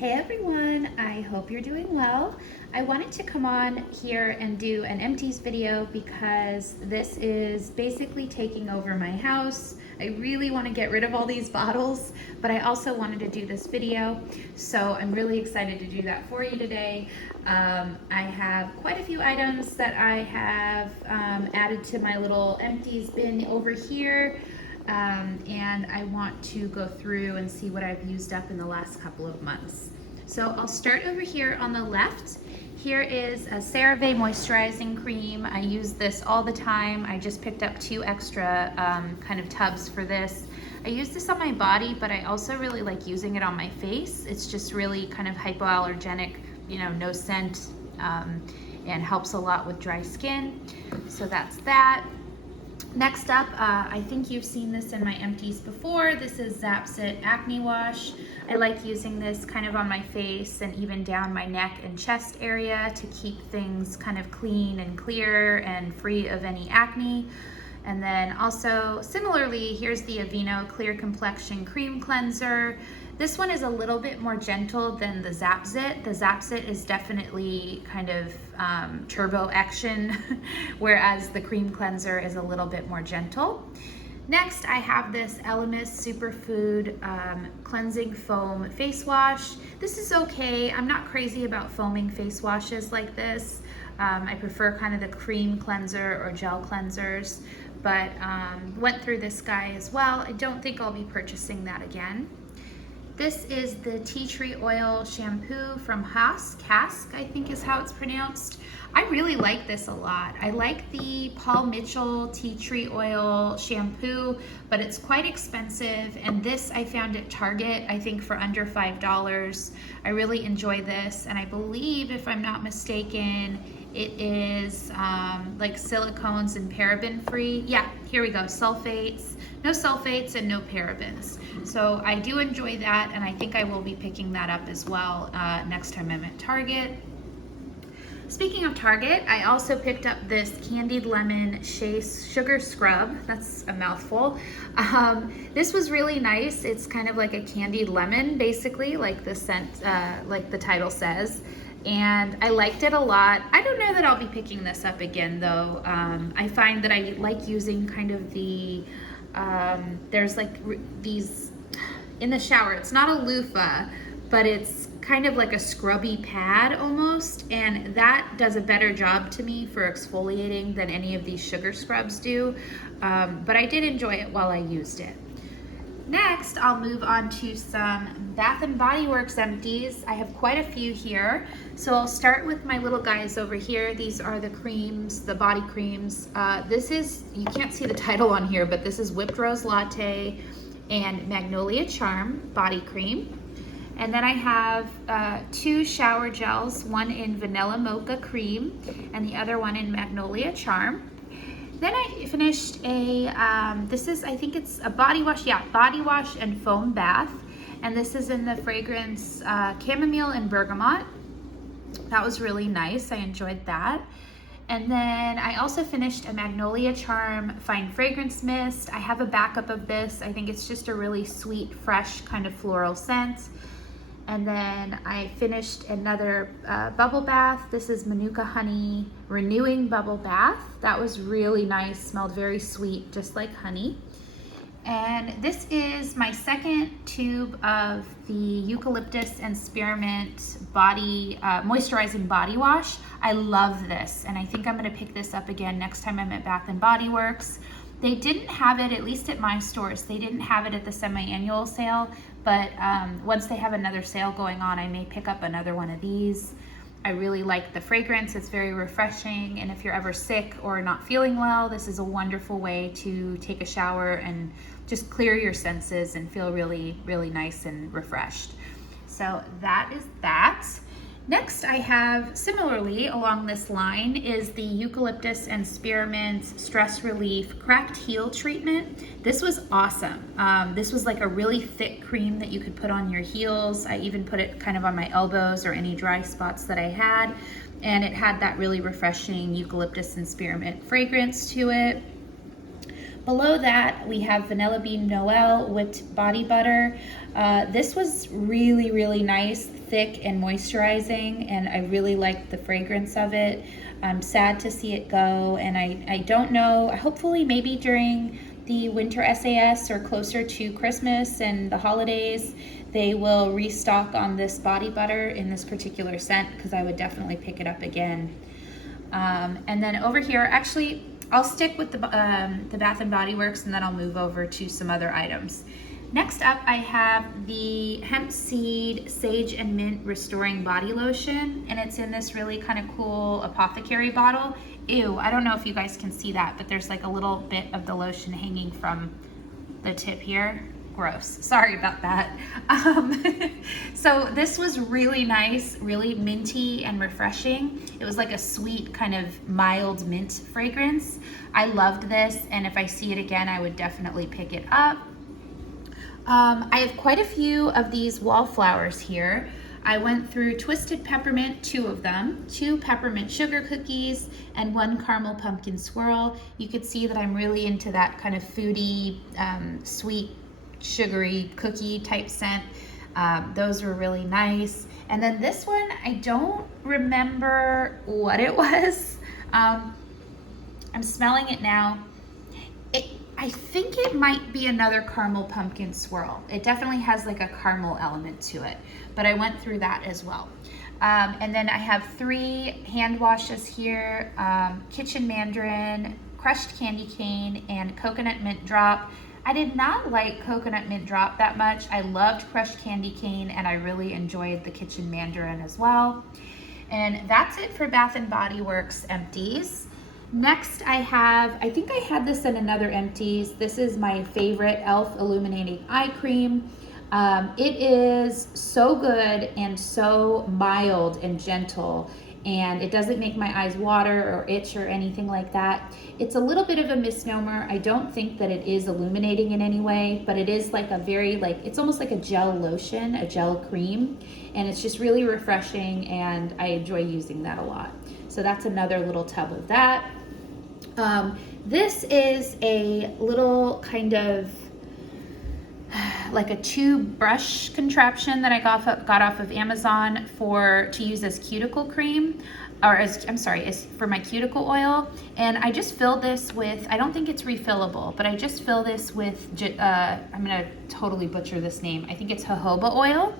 Hey everyone, I hope you're doing well. I wanted to come on here and do an empties video because this is basically taking over my house. I really want to get rid of all these bottles, but I also wanted to do this video, so I'm really excited to do that for you today. I have quite a few items that I have added to my little empties bin over here. And I want to go through and see what I've used up in the last couple of months. So I'll start over here on the left. Here is a CeraVe moisturizing cream. I use this all the time. I just picked up 2 extra kind of tubs for this. I use this on my body, but I also really like using it on my face. It's just really kind of hypoallergenic, no scent, and helps a lot with dry skin. So that's that. Next up, I think you've seen this in my empties before. This is Zapsit Acne Wash. I like using this kind of on my face and even down my neck and chest area to keep things kind of clean and clear and free of any acne. And then also, similarly, here's the Aveeno Clear Complexion Cream Cleanser. This one is a little bit more gentle than the Zapsit. The Zapsit is definitely kind of turbo action, whereas the cream cleanser is a little bit more gentle. Next, I have this Elemis Superfood Cleansing Foam Face Wash. This is okay. I'm not crazy about foaming face washes like this. I prefer kind of the cream cleanser or gel cleansers, but went through this guy as well. I don't think I'll be purchasing that again. This is the tea tree oil shampoo from Cask, I think is how it's pronounced. I really like this a lot. I like the Paul Mitchell tea tree oil shampoo, but it's quite expensive. And this I found at Target, I think for under $5. I really enjoy this. And I believe, if I'm not mistaken, it is like silicones and paraben free. Yeah, here we go, sulfates. No sulfates and no parabens. So I do enjoy that, and I think I will be picking that up as well next time I'm at Target. Speaking of Target, I also picked up this Candied Lemon Shea Sugar Scrub. That's a mouthful. This was really nice. It's kind of like a candied lemon, basically, like the scent, like the title says. And I liked it a lot. I don't know that I'll be picking this up again, though. I find that I like using kind of the there's like these in the shower. It's not a loofah, but it's kind of like a scrubby pad almost, and that does a better job to me for exfoliating than any of these sugar scrubs do. But I did enjoy it while I used it. Next, I'll move on to some Bath & Body Works empties. I have quite a few here. So I'll start with my little guys over here. These are the creams, the body creams. This is, you can't see the title on here, but this is Whipped Rose Latte and Magnolia Charm body cream. And then I have 2 shower gels, one in Vanilla Mocha Cream and the other one in Magnolia Charm. Then I finished a, this is, I think it's a body wash, yeah, body wash and foam bath. And this is in the fragrance chamomile and bergamot. That was really nice, I enjoyed that. And then I also finished a Magnolia Charm Fine Fragrance Mist. I have a backup of this. I think it's just a really sweet, fresh kind of floral scent. And then I finished another bubble bath. This is Manuka Honey Renewing Bubble Bath. That was really nice, smelled very sweet, just like honey. And this is my second tube of the Eucalyptus and Spearmint body moisturizing body wash. I love this, and I think I'm gonna pick this up again next time I'm at Bath & Body Works. They didn't have it, at least at my stores, they didn't have it at the semi-annual sale, but once they have another sale going on, I may pick up another one of these. I really like the fragrance, it's very refreshing, and if you're ever sick or not feeling well, this is a wonderful way to take a shower and just clear your senses and feel really, really nice and refreshed. So that is that. Next, I have, similarly along this line, is the Eucalyptus and Spearmint Stress Relief Cracked Heel Treatment. This was awesome. This was like a really thick cream that you could put on your heels. I even put it kind of on my elbows or any dry spots that I had. And it had that really refreshing eucalyptus and spearmint fragrance to it. Below that, we have Vanilla Bean Noel Whipped Body Butter. This was really, really nice. thick and moisturizing, and I really like the fragrance of it. I'm sad to see it go, and I don't know, hopefully maybe during the winter SAS or closer to Christmas and the holidays, they will restock on this body butter in this particular scent, because I would definitely pick it up again. And then over here, actually, I'll stick with the Bath & Body Works, and then I'll move over to some other items. Next up, I have the Hemp Seed Sage and Mint Restoring Body Lotion, and it's in this really kind of cool apothecary bottle. Ew, I don't know if you guys can see that, but there's like a little bit of the lotion hanging from the tip here. Gross, sorry about that. So this was really nice, really minty and refreshing. It was like a sweet kind of mild mint fragrance. I loved this, and if I see it again, I would definitely pick it up. I have quite a few of these wallflowers here. I went through Twisted Peppermint, 2 of them, 2 peppermint sugar cookies, and 1 caramel pumpkin swirl. You could see that I'm really into that kind of foodie, sweet, sugary cookie type scent. Those were really nice. And then this one, I don't remember what it was. I'm smelling it now. I think it might be another caramel pumpkin swirl. It definitely has like a caramel element to it, but I went through that as well. And then I have 3 hand washes here, Kitchen Mandarin, Crushed Candy Cane, and Coconut Mint Drop. I did not like Coconut Mint Drop that much. I loved Crushed Candy Cane, and I really enjoyed the Kitchen Mandarin as well. And that's it for Bath & Body Works empties. Next I think I had this in another empties. This is my favorite e.l.f. Illuminating Eye Cream. It is so good and so mild and gentle, and it doesn't make my eyes water or itch or anything like that. It's a little bit of a misnomer. I don't think that it is illuminating in any way, but it is like a very, it's almost like a gel lotion, a gel cream, and it's just really refreshing, and I enjoy using that a lot. So that's another little tub of that. This is a little kind of like a tube brush contraption that I got off of Amazon to use as cuticle cream, or as for my cuticle oil. And I just filled this with, I don't think it's refillable, but I just fill this with, I'm gonna totally butcher this name. I think it's jojoba oil.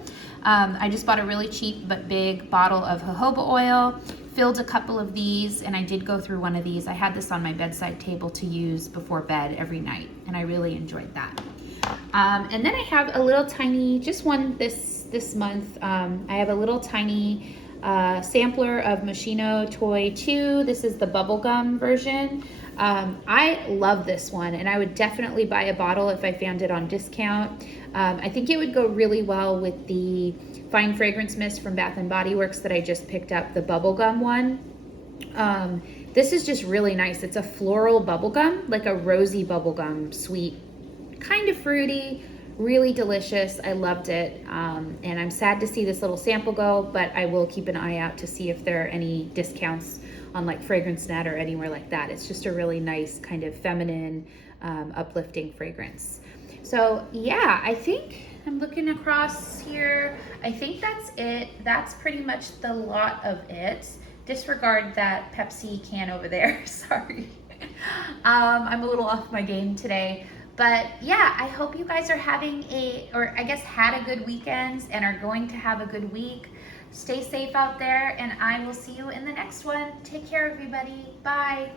I just bought a really cheap but big bottle of jojoba oil, filled a couple of these, and I did go through one of these. I had this on my bedside table to use before bed every night, and I really enjoyed that. And then I have a little tiny, just one this month, I have a little tiny sampler of Moschino Toy 2. This is the bubblegum version. I love this one, and I would definitely buy a bottle if I found it on discount. I think it would go really well with the Fine Fragrance Mist from Bath & Body Works that I just picked up, the bubblegum one. This is just really nice. It's a floral bubblegum, like a rosy bubblegum, sweet, kind of fruity, really delicious. I loved it, and I'm sad to see this little sample go, but I will keep an eye out to see if there are any discounts on like FragranceNet or anywhere like that. It's just a really nice kind of feminine, uplifting fragrance. So yeah, I think I'm looking across here. I think that's it. That's pretty much the lot of it. Disregard that Pepsi can over there. Sorry. I'm a little off my game today. But yeah, I hope you guys are having had a good weekend and are going to have a good week. Stay safe out there, and I will see you in the next one. Take care, everybody. Bye.